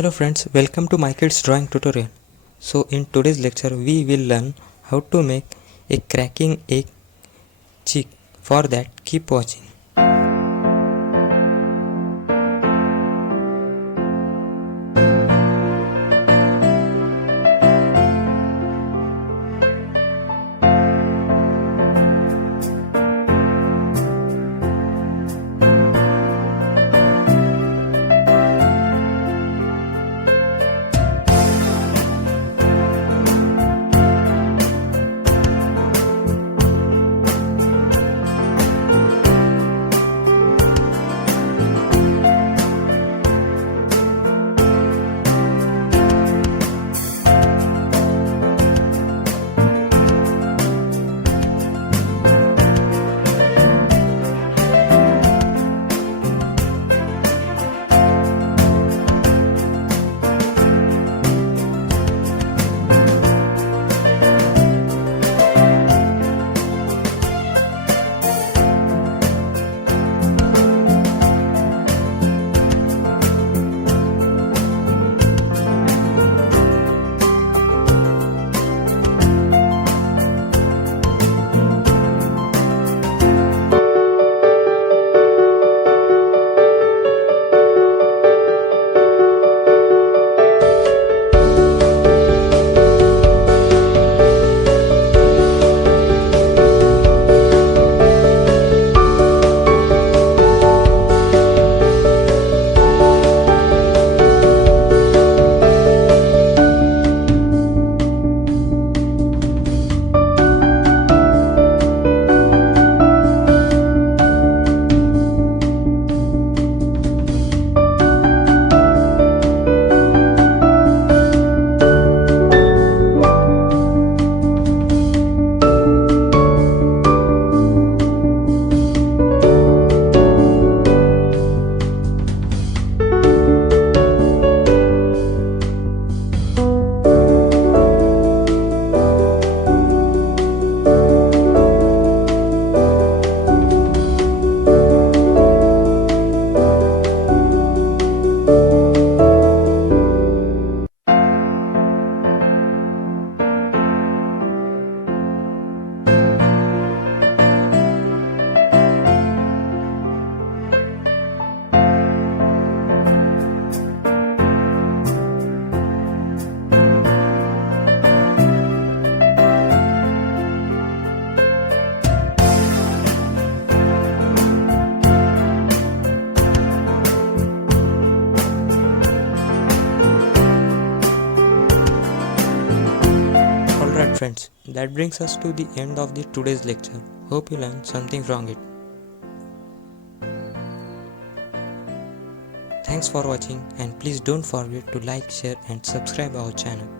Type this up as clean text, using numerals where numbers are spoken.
Hello friends, welcome to my kids drawing tutorial. So in today's lecture we will learn how to make a cracking egg chick. For that, keep watching. Alright friends, that brings us to the end of the today's lecture. Hope you learned something from it. Thanks for watching and please don't forget to like, share and subscribe our channel.